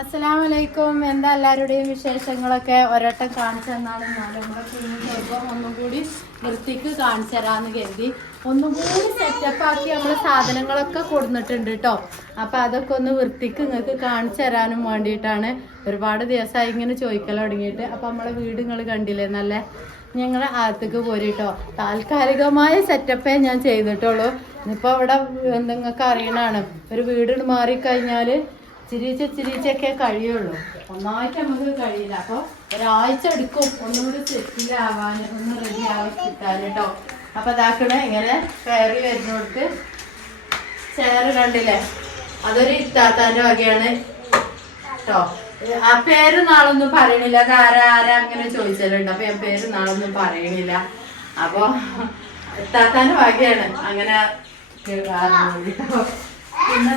അസ്സലാമലൈക്കും. എന്താ എല്ലാവരുടെയും വിശേഷങ്ങളൊക്കെ ഒരട്ടം കാണിച്ചു തന്നാണ്. എന്നാലും നമ്മുടെ കുഞ്ഞു ചെറുപ്പം ഒന്നും കൂടി വൃത്തിക്ക് കാണിച്ചു തരാമെന്ന് കരുതി ഒന്നും കൂടി സെറ്റപ്പാക്കി നമ്മൾ സാധനങ്ങളൊക്കെ കൊടുത്തിട്ടുണ്ട് കേട്ടോ. അപ്പം അതൊക്കെ ഒന്ന് വൃത്തിക്ക് നിങ്ങൾക്ക് കാണിച്ചു തരാനും വേണ്ടിയിട്ടാണ്. ഒരുപാട് ദിവസമായി ഇങ്ങനെ ചോദിക്കൽ തുടങ്ങിയിട്ട്. അപ്പം നമ്മളെ വീട് നിങ്ങൾ കണ്ടില്ലേ, നല്ല ഞങ്ങളെ അകത്തേക്ക് പോരിട്ടോ. താൽക്കാലികമായ സെറ്റപ്പേ ഞാൻ ചെയ്തിട്ടുള്ളൂ. ഇനിയിപ്പോൾ ഇവിടെ നിങ്ങൾക്ക് അറിയണതാണ്, ഒരു വീട് മാറിക്കഴിഞ്ഞാൽ ചിരിച്ചൊക്കെ കഴിയുള്ളൂ, ഒന്നായിട്ട് നമുക്ക് കഴിയില്ല. അപ്പോൾ ഒരാഴ്ച എടുക്കും ഒന്നുകൂടി സെറ്റിലാവാൻ, ഒന്ന് റെഡി ആവാൻ കിട്ടാൻ കേട്ടോ. അപ്പോൾ അതാക്കണേ ഇങ്ങനെ കയറി വരുന്നോടത്ത് ചെയർ കണ്ടില്ലേ, അതൊരു ഇത്താത്താൻ്റെ വകയാണ് കേട്ടോ. ആ പേര് നാളൊന്നും പറയണില്ല, അത് ആരാ അങ്ങനെ ചോദിച്ചാലുണ്ട്. അപ്പോൾ ഞാൻ പേര് നാളൊന്നും പറയണില്ല. അപ്പോൾ ഇത്താത്താൻ്റെ വകയാണ് അങ്ങനെ കേട്ടോ. പിന്നെ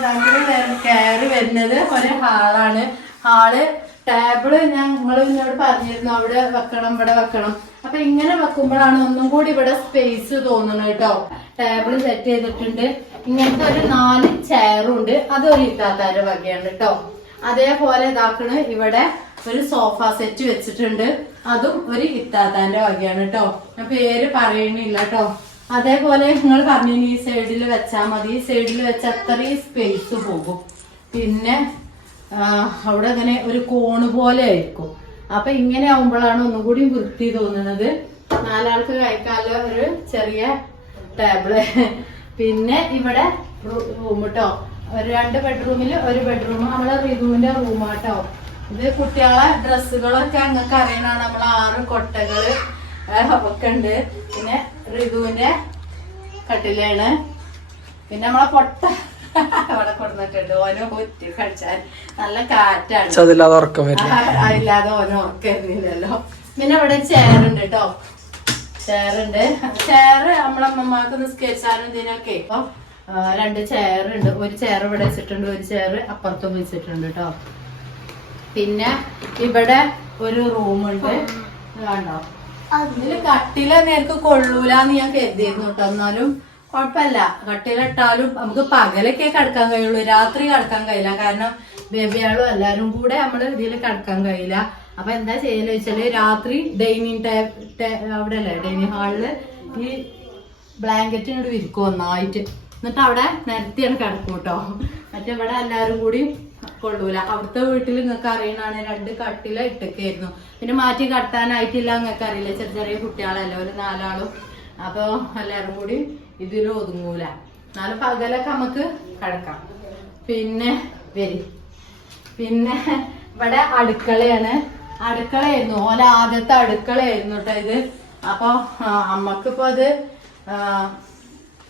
കയറി വരുന്നത് ഒരു ഹാളാണ്. ഹാള് ടേബിള് ഞങ്ങൾ ഇന്നോട് പറഞ്ഞിരുന്നു അവിടെ വെക്കണം ഇവിടെ വെക്കണം. അപ്പൊ ഇങ്ങനെ വെക്കുമ്പോഴാണ് ഒന്നും കൂടി ഇവിടെ സ്പേസ് തോന്നുന്നത് കേട്ടോ. ടേബിള് സെറ്റ് ചെയ്തിട്ടുണ്ട്. ഇങ്ങനത്തെ ഒരു 4 ചെയറും ഉണ്ട്, അതൊരു ഇത്താത്താന്റെ വകയാണ് കേട്ടോ. അതേപോലെ ഇതാക്കണ് ഇവിടെ ഒരു സോഫ സെറ്റ് വെച്ചിട്ടുണ്ട്, അതും ഒരു ഇത്താത്താന്റെ വകയാണ് കേട്ടോ. ഞാൻ പേര് പറയണില്ല കേട്ടോ. അതേപോലെ നിങ്ങൾ പറഞ്ഞു ഈ സൈഡിൽ വെച്ചാൽ മതി, ഈ സൈഡിൽ വെച്ച അത്രയും സ്പേസ് പോകും. പിന്നെ അവിടെ അങ്ങനെ ഒരു കോണ് പോലെ ആയിരിക്കും. അപ്പൊ ഇങ്ങനെ ആവുമ്പോഴാണ് ഒന്നും കൂടി വൃത്തി തോന്നുന്നത്. 4 ആൾക്ക് കഴിക്കാനുള്ള ഒരു ചെറിയ ടേബിള്. പിന്നെ ഇവിടെ റൂം കേട്ടോ, ഒരു 2 ബെഡ്റൂമിൽ ഒരു ബെഡ്റൂം നമ്മളെ റിതുവിന്റെ റൂമാട്ടോ. ഇത് കുട്ടികളെ ഡ്രസ്സുകളൊക്കെ അങ്ങക്ക് അറിയണതാണ്. നമ്മളെ 6 കൊട്ടകള് ഒക്കെ ഉണ്ട്. പിന്നെ ഋതുവിന്റെ കട്ടിലാണ്. പിന്നെ നമ്മളെ പൊട്ട അവിടെ കൊടുത്തിട്ടുണ്ട്. ഓനോ കുറ്റി കഴിച്ചാൽ നല്ല കാറ്റാണ്, അതില്ലാതെ ഓനോ ഉറക്കുന്നില്ലല്ലോ. പിന്നെ ഇവിടെ ചെയറുണ്ട് കേട്ടോ, ചെയറുണ്ട്. ചെയർ നമ്മളമ്മമാർക്ക് നിസ്കരിച്ചാലും ഇതിനൊക്കെ ഇപ്പൊ 2 ചെയറുണ്ട്. ഒരു ചെയർ ഇവിടെ വെച്ചിട്ടുണ്ട്, ഒരു ചെയർ അപ്പുറത്തും വെച്ചിട്ടുണ്ട് കേട്ടോ. പിന്നെ ഇവിടെ ഒരു റൂമുണ്ട്, കണ്ടോ. ഇതില് കട്ടില നേർക്ക് കൊള്ളൂലെന്ന് ഞാൻ കരുതിയിരുന്നു കേട്ടോ. എന്നാലും കുഴപ്പമില്ല, കട്ടിലിട്ടാലും നമുക്ക് പകലൊക്കെ കിടക്കാൻ കഴിയുള്ളൂ, രാത്രി കിടക്കാൻ കഴിയില്ല. കാരണം ബേബിയാളും എല്ലാരും കൂടെ നമ്മള് ഇതിൽ കിടക്കാൻ കഴിയില്ല. അപ്പൊ എന്താ ചെയ്യല് വെച്ചാല് രാത്രി ഡൈനിങ് അവിടെ അല്ലേ ഡൈനിങ് ഹാളില് ഈ ബ്ലാങ്കറ്റ് ഇങ്ങോട്ട് വിരിക്കും ഒന്നായിട്ട്, എന്നിട്ട് അവിടെ നിരത്തിയാണ് കിടക്കും കേട്ടോ. മറ്റേ ഇവിടെ എല്ലാരും കൂടി കൊള്ളൂല. അവിടുത്തെ വീട്ടിൽ നിങ്ങൾക്ക് അറിയണാണ് 2 കട്ടില ഇട്ടൊക്കെയായിരുന്നു. പിന്നെ മാറ്റി കടത്താനായിട്ടില്ല, നിങ്ങൾക്ക് അറിയില്ല, ചെറിയ കുട്ടികളല്ലേ, ഒരു 4 ആളും. അപ്പൊ എല്ലാരും കൂടി ഇതിൽ ഒതുങ്ങൂല. എന്നാലും പകലൊക്കെ നമുക്ക് കിടക്കാം. പിന്നെ പിന്നെ ഇവിടെ അടുക്കളയാണ്. അടുക്കളയായിരുന്നു ഓല ആദ്യത്തെ അടുക്കളയായിരുന്നു കേട്ടോ ഇത്. അപ്പൊ അമ്മക്കിപ്പോ അത്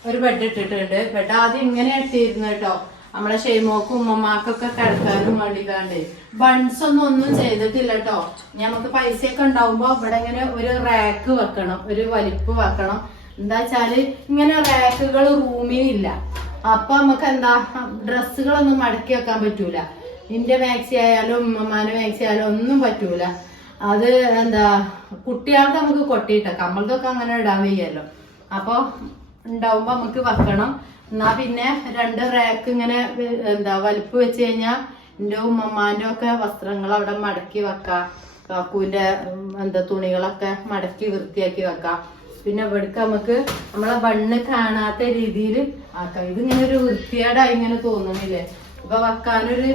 ഒരു ബെഡ് ഇട്ടിട്ടുണ്ട്. ബെഡ് ആദ്യം ഇങ്ങനെ ഇട്ടിരുന്നു കേട്ടോ, നമ്മളെ ഷെയ്മോക്കും ഉമ്മമാക്കൊക്കെ കിടക്കാനും വേണ്ടിക്കാണ്ട്. ബൺസ് ഒന്നും ചെയ്തിട്ടില്ല കേട്ടോ. നമുക്ക് പൈസയൊക്കെ ഉണ്ടാവുമ്പോ ഇവിടെ ഇങ്ങനെ ഒരു റാക്ക് വെക്കണം, ഒരു വലിപ്പ് വെക്കണം. എന്താ വെച്ചാല് ഇങ്ങനെ റാക്കുകൾ റൂമിനില്ല. അപ്പൊ നമുക്ക് എന്താ ഡ്രസ്സുകളൊന്നും മടക്കി വെക്കാൻ പറ്റൂല. ഇന്റെ മാക്സി ആയാലും ഉമ്മമാന്റെ മാക്സി ആയാലും ഒന്നും പറ്റൂല. അത് എന്താ കുട്ടികൾക്ക് നമുക്ക് കൊട്ടിയിട്ട നമ്മൾക്കൊക്കെ അങ്ങനെ ഇടാൻ വയ്യല്ലോ. അപ്പൊ ഉണ്ടാവുമ്പോ നമുക്ക് വെക്കണം. എന്നാ പിന്നെ 2 റാക്ക് ഇങ്ങനെ എന്താ വലിപ്പ് വെച്ച് കഴിഞ്ഞാൽ എൻ്റെ ഉമ്മമാൻ്റെ ഒക്കെ വസ്ത്രങ്ങൾ അവിടെ മടക്കി വെക്കാം. കാക്കൂന്റെ എന്താ തുണികളൊക്കെ മടക്കി വൃത്തിയാക്കി വെക്കാം. പിന്നെ ഇവിടേക്ക് നമുക്ക് നമ്മളെ ബണ്ണ് കാണാത്ത രീതിയിൽ ആക്കാം. ഇതിങ്ങനെ ഒരു വൃത്തിയേടായി ഇങ്ങനെ തോന്നുന്നില്ലേ, ഇപ്പൊ വെക്കാനൊരു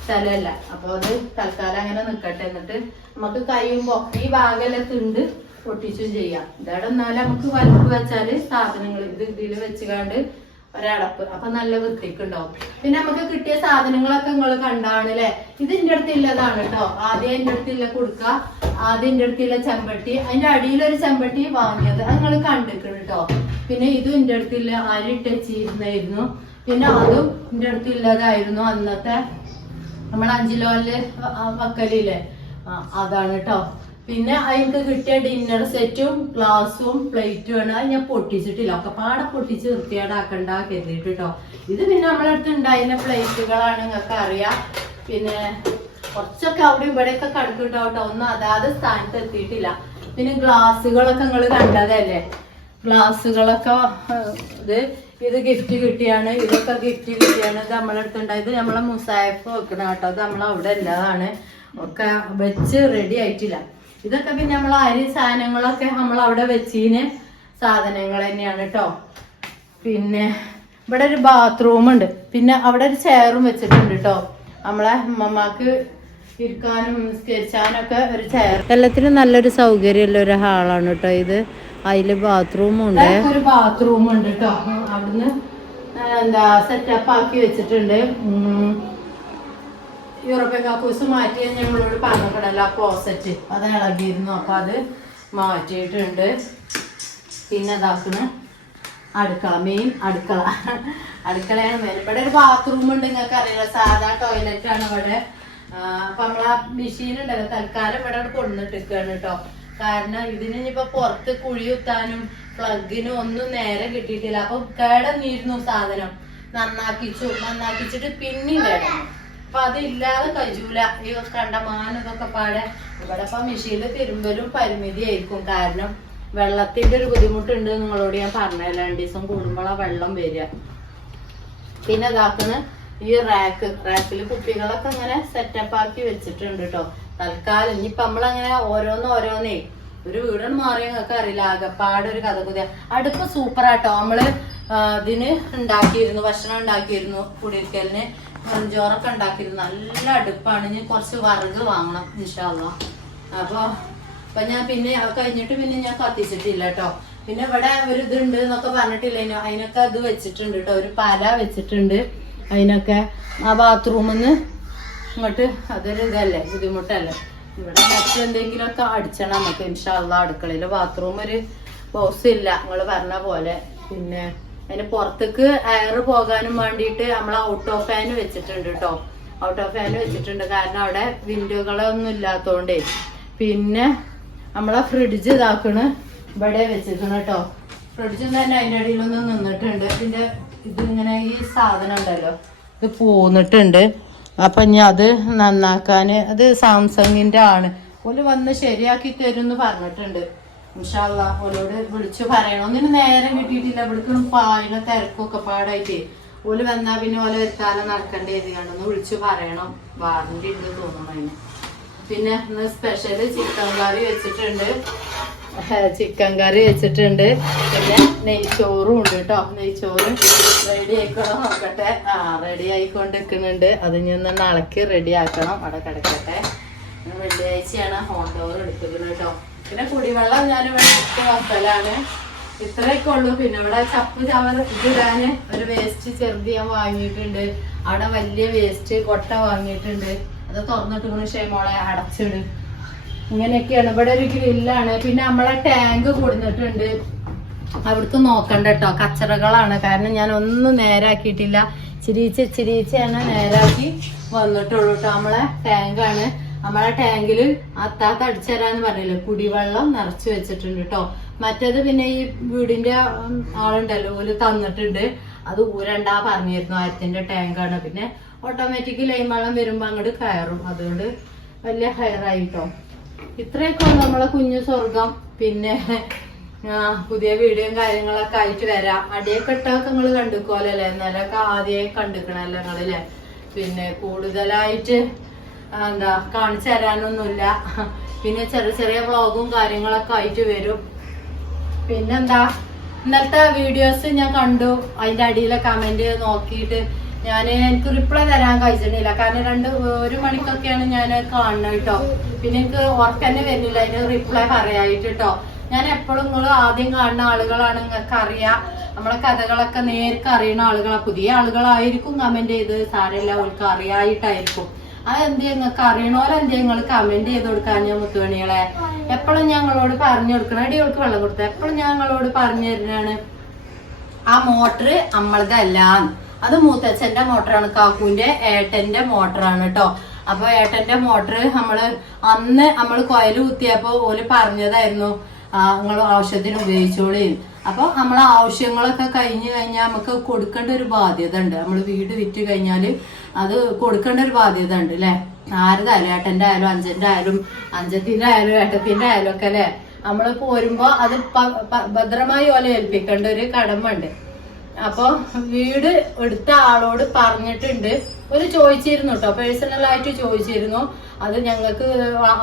സ്ഥലമല്ല. അപ്പൊ അത് തൽക്കാലം അങ്ങനെ നിക്കട്ടെ. എന്നിട്ട് നമുക്ക് കഴിയുമ്പോ ഈ ഭാഗമെല്ലാം തിണ്ട് പൊട്ടിച്ചും ചെയ്യാം. ഇതവിടെ എന്നാലും നമുക്ക് വലിപ്പ് വെച്ചാല് സാധനങ്ങൾ ഇത് ഇതിൽ വെച്ചുകാണ്ട് ഒരടപ്പ്, അപ്പൊ നല്ല വൃത്തിക്കുണ്ടാവും. പിന്നെ നമുക്ക് കിട്ടിയ സാധനങ്ങളൊക്കെ നിങ്ങൾ കണ്ടാണ് അല്ലെ. ഇത് എന്റെ അടുത്തില്ലതാണ് കേട്ടോ. ആദ്യം എന്റെ അടുത്തില്ല കൊടുക്ക, ആദ്യം എന്റെ അടുത്തില്ല ചെമ്പട്ടി, അതിന്റെ അടിയിലൊരു ചെമ്പട്ടി വാങ്ങിയത് അത് നിങ്ങൾ കണ്ടിട്ടുണ്ട് കേട്ടോ. പിന്നെ ഇതും എന്റെ അടുത്തില്ല, അരി ഇട്ടുവെച്ചിരുന്നായിരുന്നു. പിന്നെ അതും എന്റെ അടുത്തില്ലതായിരുന്നു അന്നത്തെ നമ്മൾ 5 കിലോയില് വക്കലില്ലേ, അതാണ് കേട്ടോ. പിന്നെ അതിന് കിട്ടിയ ഡിന്നർ സെറ്റും ഗ്ലാസും പ്ലേറ്റും ആണ്. അത് ഞാൻ പൊട്ടിച്ചിട്ടില്ല, ഒക്കെ പാടെ പൊട്ടിച്ച് വൃത്തിയേടാക്കണ്ട കരുതിയിട്ട് കേട്ടോ. ഇത് പിന്നെ നമ്മളെ അടുത്ത് ഉണ്ടായിരുന്ന പ്ലേറ്റുകളാണ്, നിങ്ങൾക്ക് അറിയാം. പിന്നെ കുറച്ചൊക്കെ അവിടെ ഇവിടെയൊക്കെ കിടക്കിട്ടോ കേട്ടോ, ഒന്നും അതാത് സ്ഥാനത്ത് എത്തിയിട്ടില്ല. പിന്നെ ഗ്ലാസുകളൊക്കെ നിങ്ങൾ കണ്ടതല്ലേ, ഗ്ലാസുകളൊക്കെ ഇത് ഇത് ഗിഫ്റ്റ് കിട്ടിയാണ്, ഇതൊക്കെ ഗിഫ്റ്റ് കിട്ടിയാണ്. ഇത് നമ്മളെടുത്തുണ്ടായത് നമ്മളെ മുസാഫ് വെക്കണം കേട്ടോ. അത് നമ്മളവിടെ എല്ലാതാണ് ഒക്കെ വെച്ച് റെഡി ആയിട്ടില്ല. ഇതൊക്കെ പിന്നെ നമ്മൾ അരി സാധനങ്ങളൊക്കെ നമ്മളവിടെ വെച്ചീന് സാധനങ്ങൾ തന്നെയാണ് കേട്ടോ. പിന്നെ ഇവിടെ ഒരു ബാത്റൂം ഉണ്ട്, പിന്നെ അവിടെ ഒരു ചെയറും വെച്ചിട്ടുണ്ട് കേട്ടോ. നമ്മളെ അമ്മമാക്ക് ഇരിക്കാനും നിസ്കരിച്ചാനും ഒക്കെ ഒരു ചെയർ. എല്ലാത്തിനും നല്ലൊരു സൗകര്യമുള്ള ഒരു ഹാളാണ് കേട്ടോ ഇത്. അതില് ബാത്റൂമും ഉണ്ട്, ഒരു ബാത്റൂം ഉണ്ട് കേട്ടോ. അവിടുന്ന് എന്താ സെറ്റപ്പ് ആക്കി വെച്ചിട്ടുണ്ട്. യൂറോപ്യൻ കക്കൂസ് മാറ്റി ഞങ്ങളോട് പറഞ്ഞിട്ടുണ്ടല്ലോ ആ ക്ലോസറ്റ്, അത് ഇളകിയിരുന്നു, അപ്പൊ അത് മാറ്റിയിട്ടുണ്ട്. പിന്നെ ഇതാക്കണ് അടുക്കള, മെയിൻ അടുക്കളയാണ് മെയിൻ. ഇവിടെ ഒരു ബാത്റൂം ഉണ്ട്, നിങ്ങൾക്ക് അറിയില്ല, സാധാ ടോയ്ലറ്റ് ആണ് ഇവിടെ. അപ്പൊ നമ്മളാ മെഷീൻ ഉണ്ടല്ലോ തൽക്കാലം ഇവിടെ കൊണ്ടുവന്നിട്ടിരിക്കുകയാണ് കേട്ടോ. കാരണം ഇതിന് ഇനിയിപ്പോ പുറത്ത് കുഴി കുത്താനും പ്ലഗിനും ഒന്നും നേരം കിട്ടിയിട്ടില്ല. അപ്പൊ കേടന്നിരുന്നു സാധനം, നന്നാക്കിച്ചിട്ട് പിന്നെയും കേടന്നു. അപ്പൊ അതില്ലാതെ കഴിയൂല. ഈ കണ്ടമാനം ഇതൊക്കെ പാടെ ഇവിടെ ഇപ്പൊ മെഷീനിൽ തിരുമ്പലും പരിമിതി ആയിരിക്കും. കാരണം വെള്ളത്തിന്റെ ഒരു ബുദ്ധിമുട്ടുണ്ട്, നിങ്ങളോട് ഞാൻ പറഞ്ഞല്ലോ. 2 ദിവസം കൂടുമ്പോഴാ വെള്ളം വരിക. പിന്നെ ഇതാക്കുന്ന ഈ റാക്കിൽ കുപ്പികളൊക്കെ ഇങ്ങനെ സെറ്റപ്പ് ആക്കി വെച്ചിട്ടുണ്ട് കേട്ടോ തൽക്കാലം. ഇനിയിപ്പൊ നമ്മളങ്ങനെ ഓരോന്നേ ഒരു വീട് മാറി നിങ്ങൾക്ക് അറിയില്ല, ആകെപ്പാട് ഒരു കഥ പുതിയ. അടുപ്പ് സൂപ്പറാട്ടോ. നമ്മള് ഇതിന് ഉണ്ടാക്കിയിരുന്നു, ഭക്ഷണം ഉണ്ടാക്കിയിരുന്നു, കുടിയിരിക്കലിന് മഞ്ചോറൊക്കെ ഉണ്ടാക്കിയിരുന്നു. നല്ല അടുപ്പാണ്. ഇനി കുറച്ച് വിറക് വാങ്ങണം ഇൻഷാ അള്ളാ. അപ്പൊ ഞാൻ പിന്നെ കഴിഞ്ഞിട്ട് പിന്നെ ഞാൻ കത്തിച്ചിട്ടില്ല കേട്ടോ. പിന്നെ ഇവിടെ ഒരു ഇതുണ്ട് എന്നൊക്കെ പറഞ്ഞിട്ടില്ലേനോ, അതിനൊക്കെ ഇത് വെച്ചിട്ടുണ്ട് കേട്ടോ. ഒരു പല വെച്ചിട്ടുണ്ട് അതിനൊക്കെ. ആ ബാത്റൂമിന്ന് ഇങ്ങോട്ട് അതൊരു ഇതല്ലേ, ബുദ്ധിമുട്ടല്ലേ. ഇവിടെ മറ്റെന്തെങ്കിലുമൊക്കെ അടിച്ചണം നമുക്ക് ഇൻഷാ അള്ളാ. അടുക്കളയില് ബാത്റൂം ഒരു ബോക്സ് ഇല്ല നിങ്ങൾ പറഞ്ഞ പോലെ. പിന്നെ അതിന് പുറത്തേക്ക് എയർ പോകാനും വേണ്ടിയിട്ട് നമ്മൾ ഔട്ട് ഓഫ് ഫാൻ വെച്ചിട്ടുണ്ട് കേട്ടോ. ഔട്ട് ഓഫ് ഫാൻ വെച്ചിട്ടുണ്ട്, കാരണം അവിടെ വിൻഡോകളൊന്നും ഇല്ലാത്തോണ്ടേ. പിന്നെ നമ്മളെ ഫ്രിഡ്ജ് ഇതാക്കണ് ഇവിടെ വെച്ചിരിക്കണം കേട്ടോ. ഫ്രിഡ്ജും തന്നെ അതിൻ്റെ അടിയിലൊന്നും നിന്നിട്ടുണ്ട്. ഇതിന്റെ ഇതിങ്ങനെ ഈ സാധനം ഉണ്ടല്ലോ ഇത് പോന്നിട്ടുണ്ട്. അപ്പൊ ഇനി അത് നന്നാക്കാന്, അത് സാംസങ്ങിന്റെ ആണ്. ഓല് വന്ന് ശരിയാക്കി തരും എന്ന് പറഞ്ഞിട്ടുണ്ട്. ഇൻഷാ അള്ളാ ഓലോട് വിളിച്ചു പറയണം. ഒന്നിനും നേരം കിട്ടിയിട്ടില്ല. ഇവിടേക്കും പായണ തിരക്കൊക്കെ പാടായിട്ട് ഓല് വന്നാ പിന്നെ ഓലെ വരുത്താനും നടക്കേണ്ടി എഴുതിയാണ്ടൊന്ന് വിളിച്ചു പറയണം. വാറണ്ടി ഉണ്ട് തോന്നണം അതിന്. പിന്നെ ഇന്ന് സ്പെഷ്യല് ചിക്കൻ കറി വെച്ചിട്ടുണ്ട്. പിന്നെ നെയ്ച്ചോറും ഉണ്ട് കേട്ടോ. നെയ്ച്ചോറ് റെഡി ആയിക്കോണം നോക്കട്ടെ. റെഡി ആയിക്കൊണ്ടിരിക്കുന്നുണ്ട്. അത് ഞാൻ നാളേക്ക് റെഡി ആക്കണം. അവിടെ കിടക്കട്ടെ. വെള്ളിയാഴ്ചയാണ് ഹോം ഡോർ എടുക്കുന്നത് കേട്ടോ. പിന്നെ കുടിവെള്ളം ഞാൻ ഇവിടെ എടുത്ത് വെക്കലാണ്. ഇത്രയൊക്കെ ഉള്ളൂ. പിന്നെ ഇവിടെ ചപ്പ് ചവർ ഇതിടാന് ഒരു വേസ്റ്റ് ചെറുത് ഞാൻ വാങ്ങിയിട്ടുണ്ട്. അവിടെ വലിയ വേസ്റ്റ് കൊട്ട വാങ്ങിയിട്ടുണ്ട്. അത് തുറന്നിട്ട് ഷെയ്മോളെ അടച്ചിട്. ഇങ്ങനെയൊക്കെയാണ്. ഇവിടെ ഒരു ഗ്രില്ലാണ്. പിന്നെ നമ്മളെ ടാങ്ക് കൊടുത്തിട്ടുണ്ട്. അവിടുത്തെ നോക്കണ്ട കേട്ടോ, കച്ചറകളാണ്. കാരണം ഞാൻ ഒന്നും നേരാക്കിയിട്ടില്ല. ചിരിച്ചാണ് നേരാക്കി വന്നിട്ടുള്ളൂ കേട്ടോ. നമ്മളെ ടാങ്കാണ്. നമ്മളെ ടാങ്കില് അത്താത്ത അടിച്ചരാന്ന് പറഞ്ഞില്ലേ, കുടിവെള്ളം നിറച്ച് വെച്ചിട്ടുണ്ട് കേട്ടോ. മറ്റേത് പിന്നെ ഈ വീടിന്റെ ആളുണ്ടല്ലോ ഓല് തന്നിട്ടുണ്ട്. അത് ഊരണ്ടാ പറഞ്ഞിരുന്നു. 1000ന്റെ ടാങ്കാണ്. പിന്നെ ഓട്ടോമാറ്റിക് ലൈൻ വെള്ളം വരുമ്പോ അങ്ങോട്ട് കയറും. അതുകൊണ്ട് വലിയ ഹയറായിട്ടോ. ഇത്രയൊക്കെ നമ്മളെ കുഞ്ഞു സ്വർഗം. പിന്നെ പുതിയ വീഡിയോയും കാര്യങ്ങളൊക്കെ ആയിട്ട് വരാം. അടിയൊക്കെ ഇട്ടൊക്കെ നിങ്ങൾ കണ്ടുക്കോലല്ലേ, നിലൊക്കെ ആദ്യമായി കണ്ടുക്കണല്ലോ നിങ്ങളല്ലേ. പിന്നെ കൂടുതലായിട്ട് എന്താ കാണിച്ചു തരാനൊന്നുമില്ല. പിന്നെ ചെറിയ ചെറിയ വ്ളോഗും കാര്യങ്ങളൊക്കെ ആയിട്ട് വരും. പിന്നെന്താ, ഇന്നത്തെ വീഡിയോസ് ഞാൻ കണ്ടു. അതിന്റെ അടിയിലെ കമന്റ് നോക്കിയിട്ട് എനിക്ക് റിപ്ലൈ തരാൻ കഴിച്ചിട്ടില്ല. കാരണം 1 മണിക്കൊക്കെയാണ് ഞാൻ കാണുന്നത് കേട്ടോ. പിന്നെ എനിക്ക് ഉറക്കം തന്നെ വരുന്നില്ല അതിന് റിപ്ലൈ പറയായിട്ട് കേട്ടോ. ഞാൻ എപ്പോഴും നിങ്ങൾ ആദ്യം കാണുന്ന ആളുകളാണ്, നിങ്ങൾക്ക് അറിയാം. നമ്മളെ കഥകളൊക്കെ നേർക്ക് അറിയുന്ന ആളുകളാണ്. പുതിയ ആളുകളായിരിക്കും കമന്റ് ചെയ്ത്, സാരമില്ല, അവൾക്ക് അറിയായിട്ടായിരിക്കും. അതെന്ത് നിങ്ങൾക്ക് അറിയണോലെന്ത് നിങ്ങൾ കമന്റ് ചെയ്ത് കൊടുക്കാൻ ഞാൻ മുത്തുമണികളെ എപ്പോഴും ഞങ്ങളോട് പറഞ്ഞു കൊടുക്കണം. അടിയോൾക്ക് വെള്ളം കൊടുത്ത എപ്പോഴും ഞങ്ങളോട് പറഞ്ഞു തരുന്നതാണ്. ആ മോട്ടർ നമ്മളതല്ല, അത് മൂത്തച്ഛന്റെ മോട്ടറാണ്, കാക്കൂന്റെ ഏട്ടന്റെ മോട്ടറാണ് കേട്ടോ. അപ്പൊ ഏട്ടന്റെ മോട്ടർ അന്ന് നമ്മള് കൊയല് കുത്തിയപ്പോ ഓല് പറഞ്ഞതായിരുന്നു, നിങ്ങൾ ആവശ്യത്തിന് ഉപയോഗിച്ചോളി. അപ്പൊ നമ്മളെ ആവശ്യങ്ങളൊക്കെ കഴിഞ്ഞു കഴിഞ്ഞാൽ നമുക്ക് കൊടുക്കേണ്ട ഒരു ബാധ്യത ഉണ്ട്. നമ്മൾ വീട് വിറ്റ് കഴിഞ്ഞാല് അത് കൊടുക്കേണ്ട ഒരു ബാധ്യത ഉണ്ട് അല്ലെ. ആരുതായാലും, ഏട്ടന്റെ ആയാലും അഞ്ചന്റെ ആയാലും അഞ്ചത്തിന്റെ ആയാലും ഏട്ടത്തിന്റെ ആയാലും ഒക്കെ അല്ലെ. നമ്മള് പോരുമ്പോ അത് ഭദ്രമായി ഓലെ ഏൽപ്പിക്കേണ്ട ഒരു കടമ ഉണ്ട്. അപ്പൊ വീട് എടുത്ത ആളോട് പറഞ്ഞിട്ടുണ്ട്. ഒരു ചോദിച്ചിരുന്നു കേട്ടോ, പേഴ്സണലായിട്ട് ചോദിച്ചിരുന്നു. അത് ഞങ്ങൾക്ക്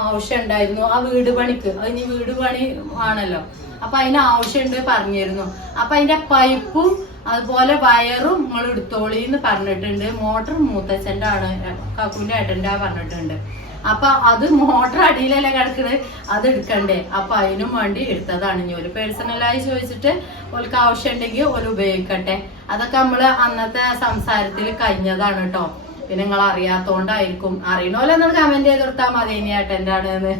ആവശ്യം ഉണ്ടായിരുന്നു ആ വീട് പണിക്ക്. അതിന് വീട് പണി ആണല്ലോ, അപ്പൊ അതിന് ആവശ്യമുണ്ട് പറഞ്ഞിരുന്നു. അപ്പൊ അതിന്റെ പൈപ്പും അതുപോലെ വയറും നിങ്ങൾ എടുത്തോളിന്ന് പറഞ്ഞിട്ടുണ്ട്. മോട്ടർ മൂത്തച്ഛൻ്റെ ആണ്, കാക്കൂന്റെ ഏട്ടൻ്റെ പറഞ്ഞിട്ടുണ്ട്. അപ്പൊ അത് മോട്ടർ അടിയിലല്ലേ കിടക്കുന്നത്, അത് എടുക്കണ്ടേ. അപ്പൊ അതിനും വേണ്ടി എടുത്തതാണ്. ഇനി ഒരു പേഴ്സണലായി ചോദിച്ചിട്ട് ഓൾക്ക് ആവശ്യം ഉണ്ടെങ്കിൽ ഓല് ഉപയോഗിക്കട്ടെ. അതൊക്കെ നമ്മള് അന്നത്തെ സംസാരത്തിൽ കഴിഞ്ഞതാണ് കേട്ടോ. പിന്നെ നിങ്ങൾ അറിയാത്തോണ്ടായിരിക്കും. അറിയണോലെന്നത് കമന്റ് ചെയ്ത് കൊടുത്താൽ മതി ഇനി ഏട്ടൻ്റെ ആണെന്ന്.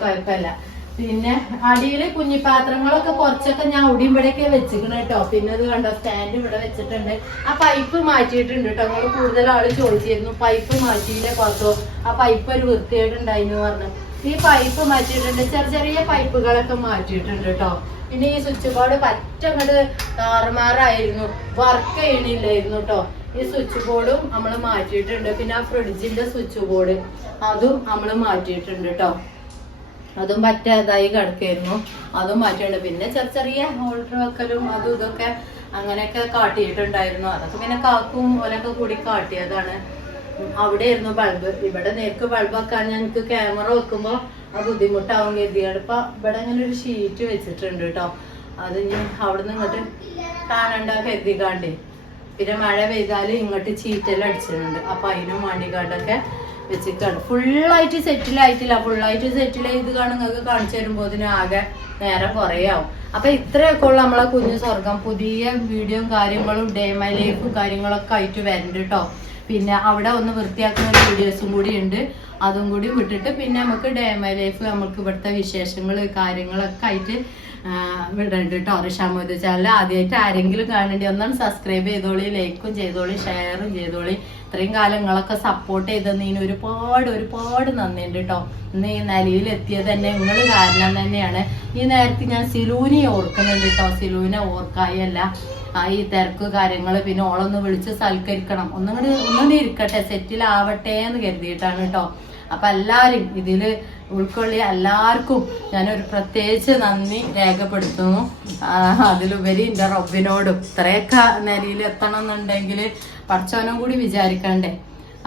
കുഴപ്പമില്ല. പിന്നെ അടിയില് കുഞ്ഞിപ്പാത്രങ്ങളൊക്കെ കുറച്ചൊക്കെ ഞാൻ ഉടിയും ഇവിടെയൊക്കെ വെച്ചിക്കണ കേട്ടോ. പിന്നെ അത് കണ്ടോ, സ്റ്റാൻഡ് ഇവിടെ വെച്ചിട്ടുണ്ട്. ആ പൈപ്പ് മാറ്റിയിട്ടുണ്ട് കേട്ടോ. നിങ്ങൾ കൂടുതൽ ആള് ചോദിച്ചിരുന്നു പൈപ്പ് മാറ്റിയില്ലേ പുറത്തോ, ആ പൈപ്പ് ഒരു വൃത്തികേടുണ്ടായിരുന്നു പറഞ്ഞു. ഈ പൈപ്പ് മാറ്റിയിട്ടുണ്ട്, ചെറിയ ചെറിയ പൈപ്പുകളൊക്കെ മാറ്റിയിട്ടുണ്ട് കേട്ടോ. പിന്നെ ഈ സ്വിച്ച് ബോർഡ് പറ്റങ്ങോട്ട് താറുമാറായിരുന്നു, വർക്ക് ചെയ്യണില്ലായിരുന്നു കേട്ടോ. ഈ സ്വിച്ച് ബോർഡും നമ്മൾ മാറ്റിയിട്ടുണ്ട്. പിന്നെ ആ ഫ്രിഡ്ജിന്റെ സ്വിച്ച് ബോർഡ് അതും നമ്മൾ മാറ്റിയിട്ടുണ്ട് കേട്ടോ. അതും പറ്റാതായി കിടക്കായിരുന്നു, അതും മാറ്റിയിട്ടുണ്ട്. പിന്നെ ചെറിയ ചെറിയ ഹോൾഡർ വെക്കലും അതും ഇതൊക്കെ അങ്ങനെയൊക്കെ കാട്ടിയിട്ടുണ്ടായിരുന്നു. അതൊക്കെ പിന്നെ കാക്കും ഓലൊക്കെ കൂടി കാട്ടിയതാണ്. അവിടെ ആയിരുന്നു ബൾബ്. ഇവിടെ നേർക്ക് ബൾബ് വെക്കാൻ ഞങ്ങൾക്ക് ക്യാമറ വെക്കുമ്പോ ആ ബുദ്ധിമുട്ടാവും കരുതിയാണ്. ഇപ്പൊ ഇവിടെ അങ്ങനെ ഒരു ഷീറ്റ് വെച്ചിട്ടുണ്ട് കേട്ടോ. അത് ഇനി അവിടെ നിന്ന് ഇങ്ങോട്ട് കാണണ്ട കരുതിക്കാണ്ടേ. പിന്നെ മഴ പെയ്താല് ഇങ്ങോട്ട് ചീറ്റെല്ലാം അടിച്ചിട്ടുണ്ട്. അപ്പൊ അതിനും വേണ്ടിക്കാണ്ടൊക്കെ വെച്ചിട്ടാണ്. ഫുള്ളായിട്ട് സെറ്റിലായിട്ടില്ല. ഫുള്ളായിട്ട് സെറ്റിൽ ചെയ്ത് നിങ്ങൾക്ക് കാണിച്ചു തരുമ്പോ ആകെ നേരം കുറയാവും. അപ്പൊ ഇത്രയൊക്കെ ഉള്ള നമ്മളെ കുഞ്ഞു സ്വർഗം. പുതിയ വീഡിയോയും കാര്യങ്ങളും ഡേ മൈ ലൈഫും കാര്യങ്ങളൊക്കെ ആയിട്ട് വരണ്ട് കേട്ടോ. പിന്നെ അവിടെ ഒന്ന് വൃത്തിയാക്കുന്ന വീഡിയോസും കൂടി ഉണ്ട്, അതും കൂടി വിട്ടിട്ട് പിന്നെ നമുക്ക് ഡേ മൈ ലൈഫ് നമുക്ക് ഇവിടുത്തെ വിശേഷങ്ങൾ കാര്യങ്ങളൊക്കെ ആയിട്ട് വിടണ്ട് കേട്ടോ. റിഷാമോദ് ചാനൽ ആദ്യമായിട്ട് ആരെങ്കിലും കാണേണ്ടി ഒന്നാണ് സബ്സ്ക്രൈബ് ചെയ്തോളി, ലൈക്കും ചെയ്തോളി, ഷെയറും ചെയ്തോളി. ഇത്രയും കാലം നിങ്ങളൊക്കെ സപ്പോർട്ട് ചെയ്തതിന് ഒരുപാട് നന്ദിയുണ്ട് കേട്ടോ. ഇന്ന് ഈ നിലയിലെത്തിയത് തന്നെ നിങ്ങൾ കാരണം തന്നെയാണ്. ഈ നേരത്തെ ഞാൻ സിലൂനെ ഓർക്കുന്നുണ്ട് കേട്ടോ. സിലൂനെ ഓർക്കായല്ല, ഈ തിരക്ക് കാര്യങ്ങൾ. പിന്നെ ഓളൊന്ന് വിളിച്ച് സൽക്കരിക്കണം, ഒന്നുകൂടി ഇരിക്കട്ടെ, സെറ്റിലാവട്ടെ എന്ന് കരുതിയിട്ടാണ് കേട്ടോ. അപ്പൊ എല്ലാവരും ഇതില് ഉൾക്കൊള്ളി എല്ലാവർക്കും ഞാനൊരു പ്രത്യേകിച്ച് നന്ദി രേഖപ്പെടുത്തുന്നു. അതിലുപരി എൻ്റെ റബ്ബിനോടും ഇത്രയൊക്കെ നിലയിൽ എത്തണം എന്നുണ്ടെങ്കിൽ പഠിച്ചവനും കൂടി വിചാരിക്കണ്ടേ.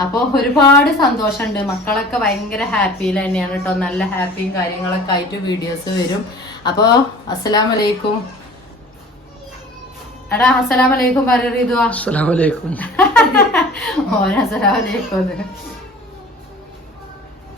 അപ്പോൾ ഒരുപാട് സന്തോഷമുണ്ട്. മക്കളൊക്കെ ഭയങ്കര ഹാപ്പിയിൽ തന്നെയാണ് കേട്ടോ. നല്ല ഹാപ്പിയും കാര്യങ്ങളൊക്കെ ആയിട്ട് വീഡിയോസ് വരും. അപ്പോൾ അസ്സലാമലൈക്കും. എടാ അസ്സലാമലൈക്കും പറയൂ. അസ്സലാമലൈക്കും. ഓരോ അസ്സലാമലൈക്കും.